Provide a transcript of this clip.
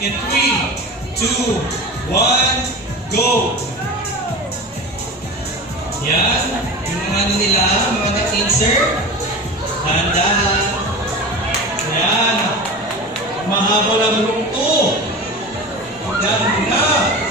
In 3, 2, 1, go! Yan. Yung mga ano nila, mga nag-insert. Handa. Yan. Mahabol ang room 2. Handa na.